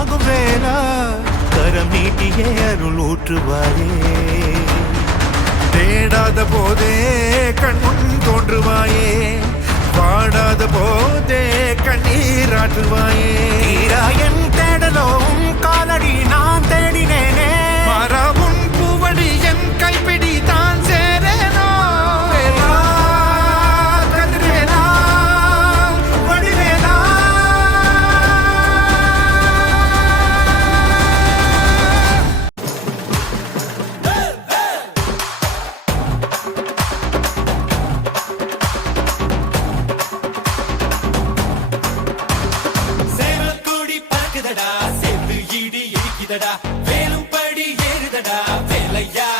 ஆகும் வேளா கரம் நீட்டியே அருள் ஊற்றுவாயே தேடாத போதே கண்முன் தோன்றுவாயே. பாடாத போதே கண்ணீராற்றுவாயே என் தேடலும் ஏறுதடா. வேலும்படி ஏறுதடா. வேலையா?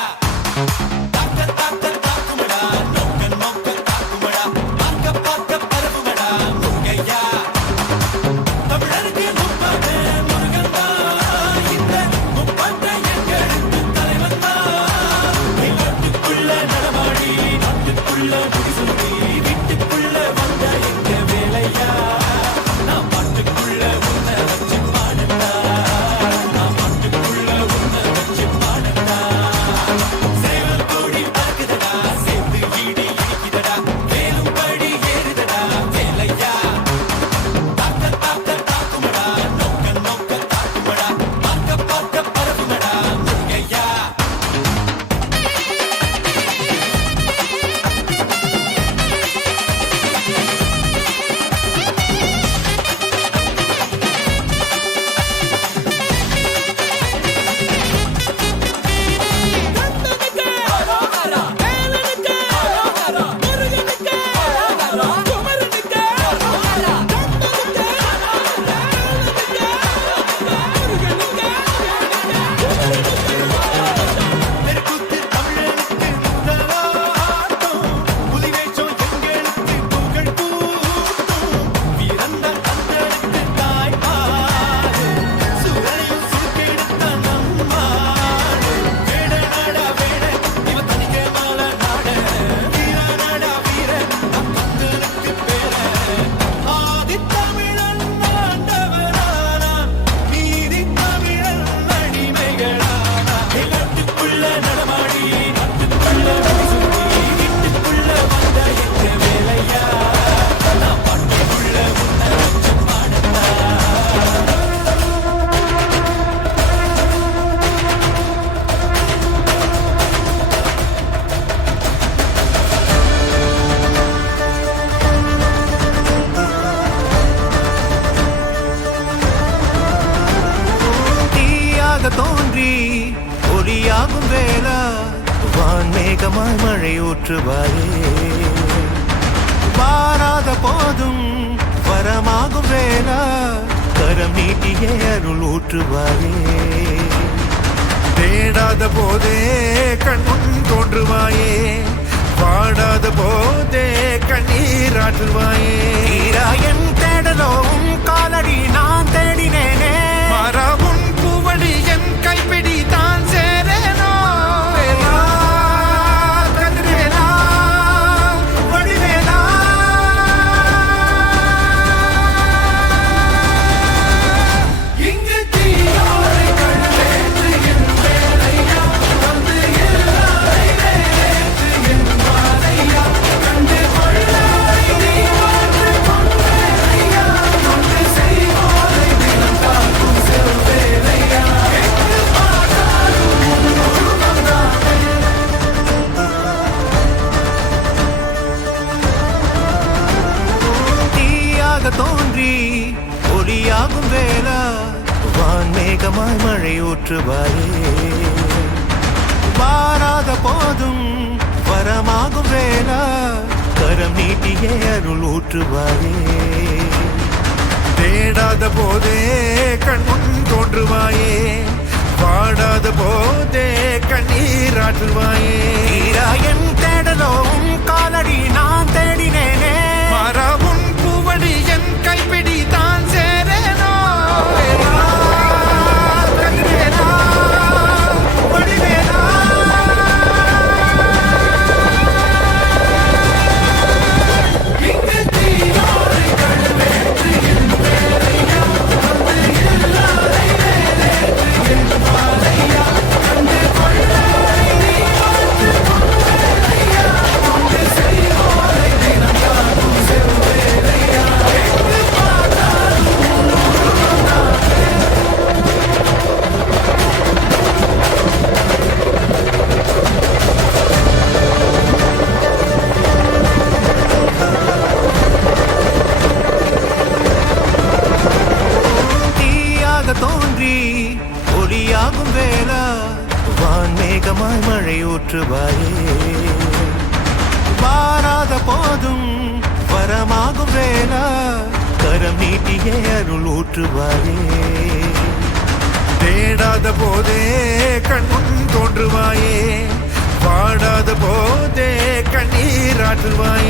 போற்றுவாயே தேடாத போதே கண்ணும் தோன்றுவாயே. தேடாத போதே கண்ணும் தோன்றுவாயே. வாடாத போதே கண்ணீராற்றுவாயே Everyone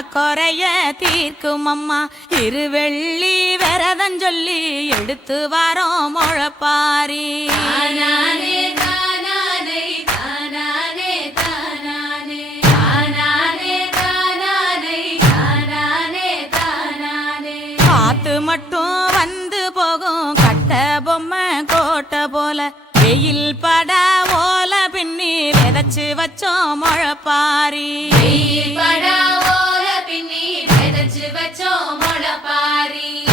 மனக்குறைய தீர்க்கும் அம்மா. திருவெள்ளி விரதம் சொல்லி எடுத்து வாரோம் முழப்பாரி. காத்து மட்டும் வந்து போகும். கட்ட பொம்மை கோட்டை போல. வெயில் பட ஓல பின்னி விதைச்சு வச்சோம் முழப்பாரி. Daddy.